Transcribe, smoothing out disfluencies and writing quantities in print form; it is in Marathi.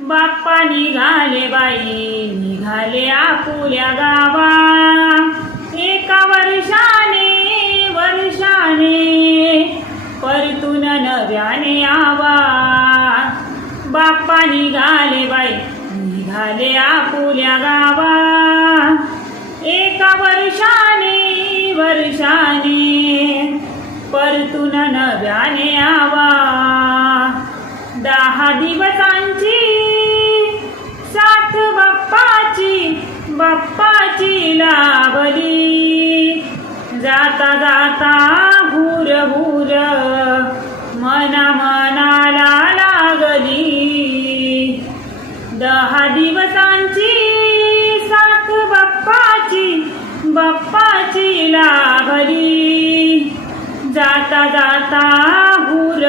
बाप्पा निघाले बाई, निघाले आपुल्या गावा, एका वर्षाने परतून नव्याने आवा. बाप्पा निघाले बाई, निघाले आपुल्या गावा, एका वर्षाने परतून नव्याने आवा. 10 दिवसांची साथ बाप्पाची लाभली. जाता जाता भूर मनाला लागली. 10 दिवसांची साथ बाप्पाची लाभली. जाता जाता भूर